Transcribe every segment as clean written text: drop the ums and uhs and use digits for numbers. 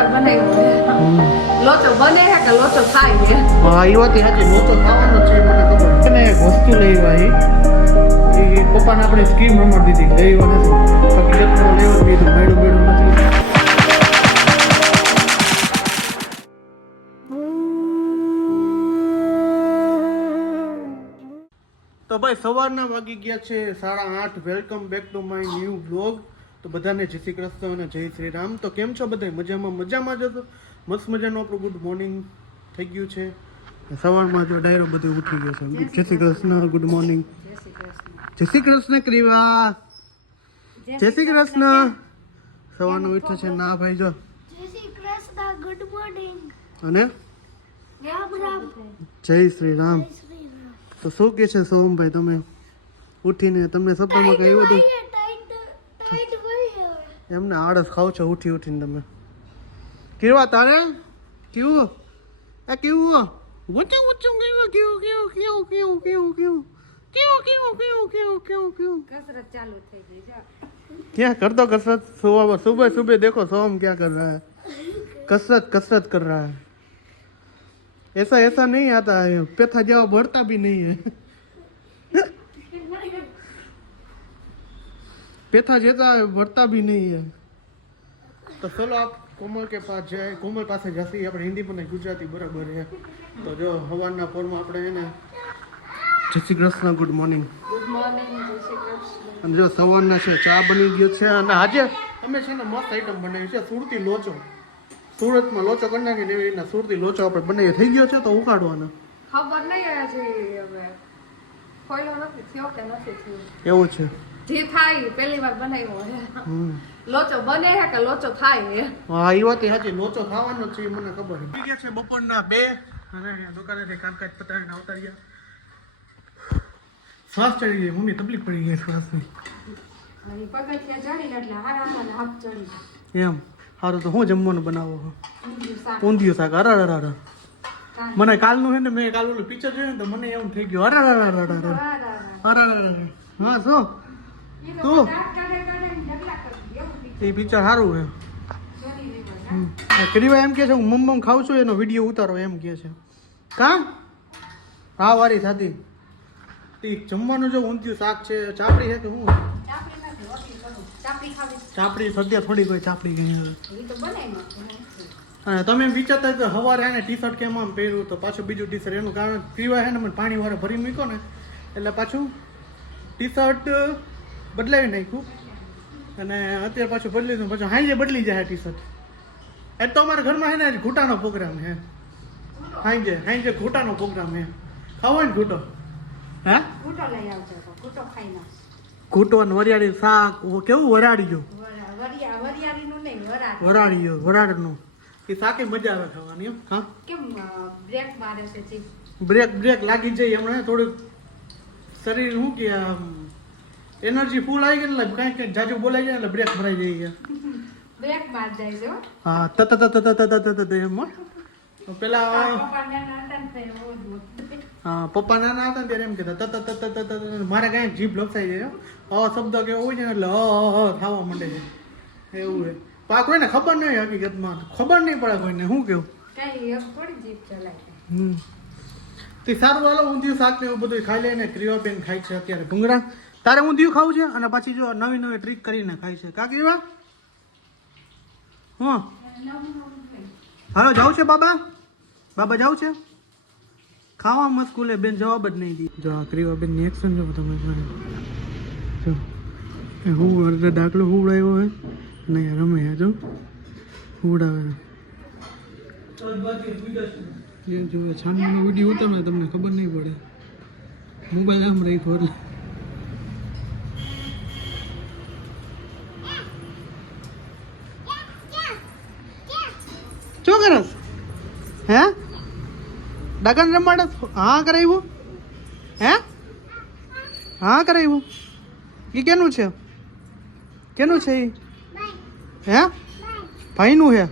વાર બનાવ્યો લોચો બને છે કે લોચો થાય છે? હા એ વાત સાચી, લોચો ખાવાનો છે મને ખબર છે ને. એક વસ્તુ લઈ આવી એ પપ્પાને આપણે સ્કીમ રમાડી દીધી, લઈ આવ્યા નથી બાકી જતો લેવા બીજું મેળું નથી. તો ભાઈ સવારના વાગી ગયા છે 8:30. Welcome back to my new vlog. તો બધાને જય શ્રી કૃષ્ણ અને જય શ્રી રામ. તો કેમ છો બધા? મજામાં જ હતો. મસ્ત મજાનું આપણું ગુડ મોર્નિંગ થઈ ગયું છે. સવારમાં જો ડાયરો બધું ઉઠી ગયો છે. જય શ્રી કૃષ્ણ, ગુડ મોર્નિંગ. જય શ્રી કૃષ્ણ ક્રિવા, જય શ્રી કૃષ્ણ. સવારનું ઉઠ્યો છે ના ભાઈ જો જય શ્રી કૃષ્ણ, ગુડ મોર્નિંગ અને રામ રામ, જય શ્રી રામ. જય શ્રી રામ. તો શું કે છે સોમભાઈ, તમે ઉઠીને તમને સપનામાં કઈ એવું હતું? ટાઈટ વહી એમને આળસ ખાવ છો ઉઠીને તમે? કેવા તારે કેવું આ કેવું ઊંચું કેવું કસરત ચાલુ થઈ ગઈ છે. क्या करता कसरत? सुबह सुबह देखो सोम क्या कर रहा है, कसरत कर रहा है. ऐसा नहीं आता है, पेथा जाओ बढ़ता भी नहीं है. पेथा जैसा बढ़ता भी नहीं है. तो चलो आप कोमल के पास जाए, कोमल પાસે જસી આપણે હિન્દી પણ ગુજરાતી બરાબર છે. તો જો હવારના પોરમાં આપણે એને જય Shri Krishna, good morning. Good morning, જય શ્રી કૃષ્ણ. અને જો સવારના છે ચા બની ગયો છે અને આજે અમે છે ને મસ્ત આઈટમ બનાવી છે, સુરતી લોચો. સુરતમાં લોચો કરી નાખીને એવી રીતના સુરતી લોચો આપણે બનાવી થઈ ગયો છે. તો ઉકાળવાનો ખબર નહીં હજી હવે ખોયલો નથી થયો કે નથી થયો. એવું છે. જે થાય પહેલી વાર બનાવ્યો છે. લોચો બને છે કે લોચો થાય છે? હા એ વાત સાચી, લોચો ખાવાનો છે એ મને ખબર છે. ગયા છે બપોરના 2 અને દુકાનેથી કામકાજ પતાવીને આવતા રહ્યા. શ્વાસ ચડી ગઈ મમ્મી, તકલીફ પડી ગઈ શ્વાસની. અને પગથિયા ચડીને એટલે હારામાં હાથ ચડી. એમ સારું. તો હું જમવાનું બનાવો? ઊંધિયું શાક. ઊંધિયું શાક. અરે મને કાલનું છે ને, મેં કાલ ઓલું પિક્ચર જોયું ને તો મને એવું થઈ ગયું. અરે હા શું તું એ પિક્ચર સારું છે. કરીવા એમ કે છે હું મમ્મ ખાઉં છું એનો વિડીયો ઉતારો એમ કે છે. કા હા વારી થતી જમવાનું જો ઊંધિયું શાક છે. ચાપડી છે કે હું? ચાપડી સદ્યા થોડી કોઈ ચાપડી ગઈ. અને તમે એમ વિચારતા કે સવારે એને ટી શર્ટ કેમ આમ પહેર્યું તો પાછું બીજું ટી શર્ટ, એનું કારણ પીવા છે ને મને પાણી વાળા ભરી મૂક્યો ને એટલે પાછું ટી શર્ટ બદલાવી નાખ્યું અને અત્યારે પાછું બદલી દઉં. પાછું હાંજે બદલી જાય ટી શર્ટ. એ તો અમારા ઘરમાં છે ને ઘૂંટાનો પ્રોગ્રામ છે. હાંજે ઘૂંટાનો પ્રોગ્રામ છે. ખાવો ને ઘૂંટો? હે ઘૂંટો લઈ આવજો તો ઘૂંટો ખાઈ નાખ. ઘૂંટો ને વરિયાળી શાક કેવું વરાળીયો વરિયાળીનું નહીં, વરાળનું એ શાકે મજા આવે ખાવાની. એમ હા કેમ બ્રેક મારે છે ચીપ? બ્રેક લાગી જાય હમણાં થોડુંક શરીર શું કે એનર્જી ફૂલ આવી ગઈ એટલે કાંઈક જાજુ બોલાઈ જાય એટલે બ્રેક ભરાઈ જાય. બ્રેક માર જાય છે. હા એમ પેલા હા પપ્પા નાના હતા ને ત્યારે એમ કહેતા મારે કાંઈ જીભ લપસાઈ જાય. શબ્દ કેવો હોય છે ને એટલે થવા માંડે છે એવું છે. પા કોઈને ખબર નહીં હકીકતમાં, ખબર નહીં પડે કોઈને. શું કેવું તે સારું હાલો ઊંધિયું શાક ને એવું બધું ખાઈ લઈને ક્રિયાબેન ખાય છે અત્યારે ભૂંગળા. તારે ઊંધિયું ખાવું છે અને પછી જો નવી ટ્રીક કરીને ખાય છે. કા ક્રિયા? હા હાલો જાવ છે બાબા જાવ છે ખાવામાં સ્કૂલે? બેન જવાબ જ નહીં દી. જો આ ક્રિયાબેન ની એક્શન જો તમે જો હું દાખલો હુવડાવ્યો હોય નહીં રમે જો હુવડાવે એ જો છાનનો વિડીયો ઉતારે તમને ખબર નહીં પડે. મોબાઈલ આમ રાખ્યો એટલે શું કરસ? હે ડગન રમાડે? હા કરાવ્યું. હે હા કરાવ્યું. એ કેનું છે? કેનું છે એ? હે ભાઈનું છે?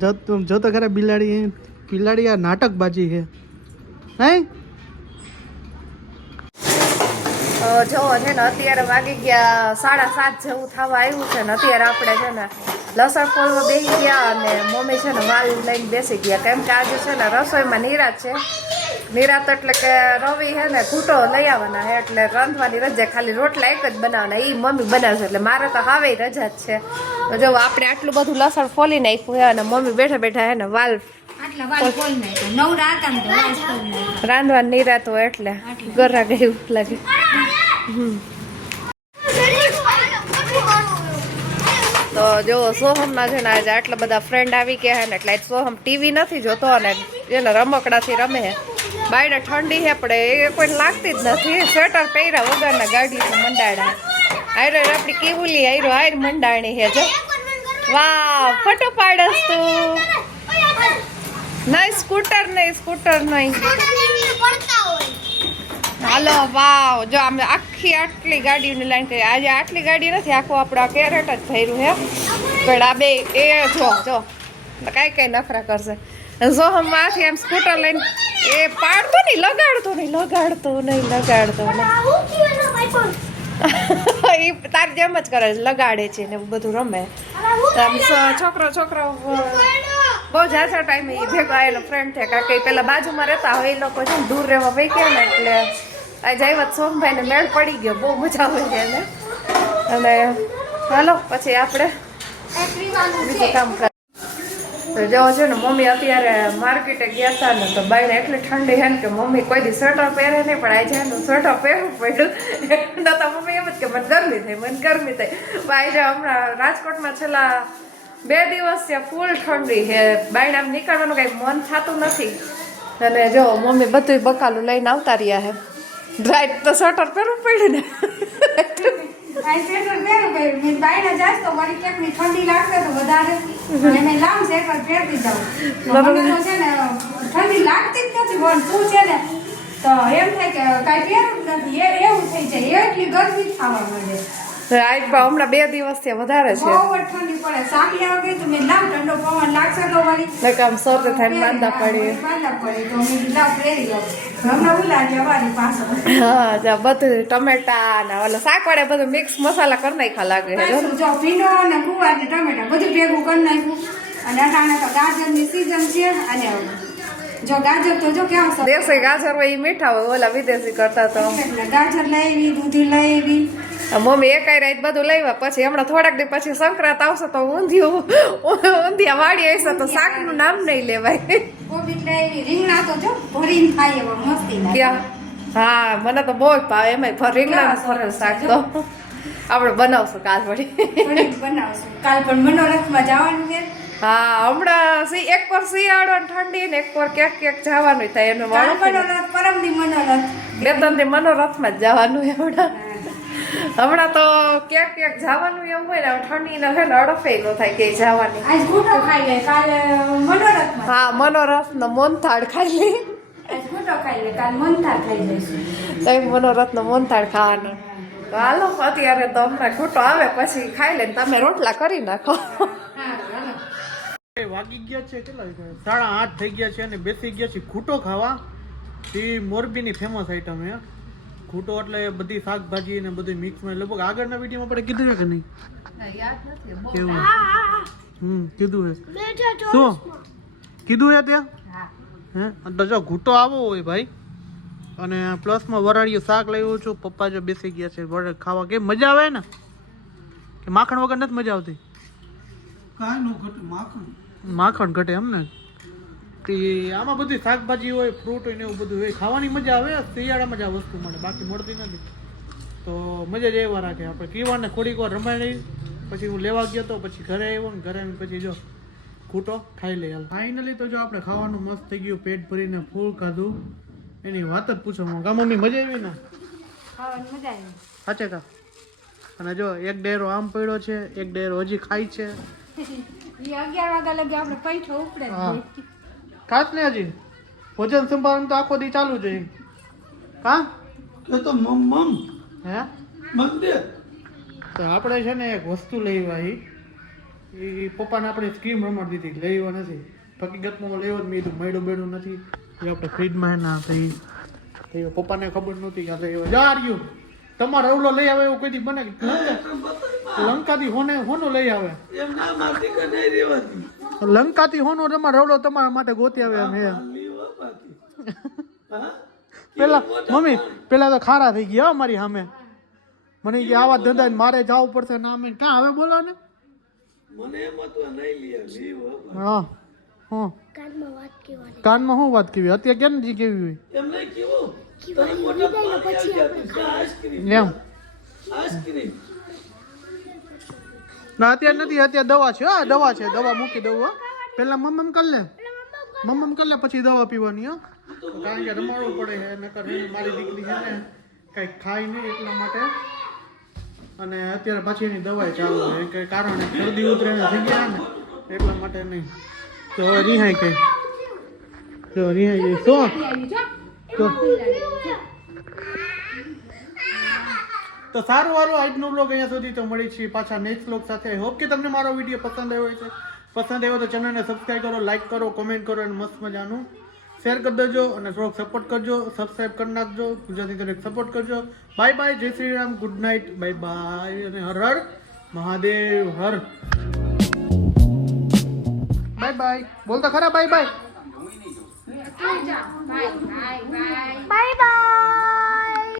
જો તો ખરે બિલાડી આ નાટક બાજી છે. હે જો છે ને અત્યારે વાગી ગયા 7:30 જેવું થવા આવ્યું છે ને અત્યારે આપણે છે ને લસણ ફોલમાં બેસી ગયા અને મમ્મી છે ને વાલ લઈને બેસી ગયા કેમ કે આજે છે ને રસોઈમાં નિરાત છે. નિરાત એટલે કે રવિ છે ને ઘૂંટો લઈ આવવાના છે એટલે રાંધવાની રજા, ખાલી રોટલા એક જ બનાવવાના, એ મમ્મી બનાવશે એટલે મારે તો હવે રજા જ છે. તો જો આપણે આટલું બધું લસણ ફોલી નાખ્યું છે અને મમ્મી બેઠા બેઠા છે ને વાલ રાંધવાની નિરાત હોય એટલે ગરા ગયું લાગે. તો જો સોહમના છે ને આજે આટલા બધા ફ્રેન્ડ આવી ગયા છે ને એટલે સોહમ ટીવી નથી જોતો અને એને રમકડાથી રમે છે. બાયડે ઠંડી છે પણ એ કોઈ લાગતી જ નથી. સ્વેટર પહેર્યા વગરના ગાડીથી મંડાડા. આયરો આપણી કેવુલી આયરો આયર મંડાણી છે જો. વાહ ફોટો પાડસ તું. નહીં સ્કૂટર નહીં. હાલો વાવ જો આમ આટલી ગાડીઓની લાઈન કરી. આજે આટલી ગાડી નથી, આખું આપણું આ કેરેટ જ ભર્યું છે પણ આ બે એ જો કઈ નખરા કરશે. સોહમમાંથી આમ સ્કૂટર લઈને એ પાડતો નહીં, લગાડતો નહીં. એ તારી જેમ જ કરે છે, લગાડે છે ને એવું બધું રમે. છોકરો બહુ જાજા ટાઈમે એ ભેગો આવેલો ફ્રેન્ડ છે કારણ કે પેલા બાજુમાં રહેતા હોય એ લોકો છે ને દૂર રહેવા વહી ગયા ને એટલે આજે આવ્યા સોમભાઈને મેળ પડી ગયો, બહુ મજા આવે છે એને. અને હાલો પછી આપણે બીજું કામ કરીએ. તો જો છે ને મમ્મી અત્યારે માર્કેટે ગયા હતા ને તો બાઈને એટલી ઠંડી છે ને કે મમ્મી કોઈ દી સ્વેટર પહેરે નહીં પણ આજે એનું સ્વેટર પહેરવું પડ્યું. ન તો મમ્મી એમ જ કે મને ગરમી થઈ. આજે હમણાં રાજકોટમાં છેલ્લા 2 દિવસ ત્યાં ફૂલ ઠંડી છે. બાઈને આમ નીકળવાનું કંઈ મન થતું નથી અને જો મમ્મી બધું બકાલું લઈને આવતા રહ્યા છે. રાઈટ તો સ્વેટર પહેરવું પડ્યું ને. ઠંડી લાગશે તો વધારે લાંબ સ્વેટર પહેરતી જાઉં. ઠંડી લાગતી જ નથી પણ તું છે ને તો એમ થાય કે કઈ પહેરવું જ નથી એવું થઈ જાય, એટલી ગરમી થવા માંડે. હમણાં 2 દિવસથી વધારે છે. બહુ જ ઠંડી પડે. શાક લેવા ગઈ તો મેં લાવ ઠંડો પવન લાગશે તો વળી આમ શરત થાય માંદા પડે તો મેં લાવ પહેરી લો. હમણાં ઉલાડી અમારી પાસે હા જા બધું ટમેટા ને ઓલા શાક વાળે બધું મિક્સ મસાલા કરી નાખવા લાગે છે. જો ભીંડો અને ગુવાર ને ટમેટા બધું ભેગું કરી નાખ્યું અને અટાણે તો ગાજરની સીઝન છે અને જો ગાજર તો જો કેમ દેશી ગાજર હોય એ મીઠા હોય, ઓલા વિદેશી કરતા તો ગાજર લાવી, દૂધી લાવી. મમ્મી એકાઈ રાત બધું લાવ્યા પછી હમણાં થોડાક દી પછી સંક્રાંત આવશે તો ઊંધિયા વાળી હશે તો શાકનું નામ નહીં લેવાય. કોબીજ લાવી, રીંગણા તો જો ભરીને ખાય એવા મસ્તી લાગે. હા મને તો બહુ જ ભાવે એમાં રીંગણા ફરેલ શાક તો આપણે બનાવશું કાલ વળી બનાવશું. કાલ પણ મનોરથમાં જવાનું છે. હા હમણાં એક વાર શિયાળો ઠંડી ને એક વાર ક્યાંક જવાનું થાય એનું વાળું પરમદી મનોરથ 2-3 દી મનોરથમાં જ જવાનું હમણાં તો ક્યાંક જવાનું એમ હોય ને ઠંડી ને અડફે નો થાય કે જવાની. આજ ઘૂંટો ખાઈ લે, કાલે મનોરથમાં. હા મનોરથ નો મોનથાળ ખાઈ લે. આજ ઘૂંટો ખાઈ લે, કાલે મોનથાળ ખાઈ લઈશું. તો મનોરથ નો મોનથાળ ખાવાનો. તો હાલો અત્યારે તો હમણાં ઘૂંટો આવે પછી ખાઈ લે તમે રોટલા કરી નાખો. વાગી ગયા છે કેટલા 8:30 થઈ ગયા છે અને બેસી ગયા છે ઘૂંટો ખાવા. એ મોરબીની ફેમસ આઈટમ હે ઘૂંટો, એટલે બધી શાકભાજી ને બધું મિક્સમાં. લગભગ આગળના વિડીયોમાં આપણે કીધું છે કે નહીં? કીધું હે શું કીધું હે ત્યાં હે? તો જો ઘૂંટો આવો હોય ભાઈ અને પ્લસમાં વરાળિયું શાક લાવ્યું છું. પપ્પા જો બેસી ગયા છે ખાવા. કેમ મજા આવે ને કે માખણ વગર નથી મજા આવતી? માખણ ઘટે એમ ને. આમાં બધી શાકભાજી હોય, ફ્રૂટ હોય ને એવું બધું હોય, ખાવાની મજા આવે. શિયાળામાં જ આ વસ્તુ મળે, બાકી મળતી નથી. તો મજા જ એવા રાખે. આપણે કીવાને થોડીક વાર રમાડી પછી હું લેવા ગયો તો પછી ઘરે આવ્યો ને ઘરે આવીને પછી જો ઘૂંટો ખાઈ લે. ફાઇનલી તો જો આપણે ખાવાનું મસ્ત થઈ ગયું, પેટ ભરીને ફૂલ ખાધું. એની વાત જ પૂછો કા મમ્મી, મજા આવી ને? ખાવાની મજા આવી સાચે કા? અને જો એક ડેરો આમ પડ્યો છે, એક ડેરો હજી ખાય છે. 11 વાગ્યા લગી આપણે પૈઠો ઉપડે ખાસ ને હજી ભોજન સંભાળવાનું તો આખો દી ચાલુ છે. કા કે તો મમ હે મંદે. તો આપણે છે ને એક વસ્તુ લઈ આવી. એ પપ્પાને આપણે સ્કીમ રમાડી દીધી, લેવા નથી. હકીકતમાં લેવો જ મેં મેળો બેડું નથી. એ આપણે ફ્રીજમાં ના થઈ પપ્પાને ખબર નહોતી કે લેવા જા રહ્યું. તમારે રવલો લઈ આવે એવું કોઈ દી બને લંકાથી હોનો લઈ આવે લંકાથી હોનો તમારે રવલો તમારા માટે ગોતી આવે એમ હે પેલા મમ્મી પેલા તો ખારા થઈ ગયા હો મારી સામે મને કે આવા ધંધા મારે જવું પડશે ના મેં ક્યાં હવે બોલો ને હા હા કાનમાં વાત કહેવાની કાનમાં શું વાત કેવી અત્યારે કેમ જી કેવી હોય એમ ના અત્યારે નથી અત્યારે દવા છે હા દવા છે દવા મૂકી દઉં હો પેલા મમ્મ કરી લે મમ્મ કરી લે પછી દવા પીવાની હો કારણ કે રમાડવું પડે છે નકર મારી દીકરી છે ને કંઈક ખાય નહીં એટલા માટે અને અત્યારે પાછી એની દવાઈ ચાલુ છે કે કારણ શરદી ઉતરે થઈ ગયા ને એટલા માટે નહીં તો હવે રિહાઈ કઈ તો રિહાઈ શું તો સારું વારું આજનો બ્લોગ અહીંયા સુધી તો મળી છીએ પાછા નેક્સ્ટ બ્લોગ સાથે આઈ હોપ કે તમને મારો વિડીયો પસંદ આવ્યો છે પસંદ આવ્યો તો ચેનલને સબસ્ક્રાઈબ કરો લાઈક કરો કોમેન્ટ કરો અને મસ્ત મજાનું શેર કરી દેજો અને થોડોક સપોર્ટ કરજો સબસ્ક્રાઈબ કરી નાખજો ગુજરાતી તરીકે સપોર્ટ કરજો બાય બાય જય Shri Ram good night bye bye અને હર હર મહાદેવ હર બાય બાય બોલતા ખરા બાય બાય બાય બાય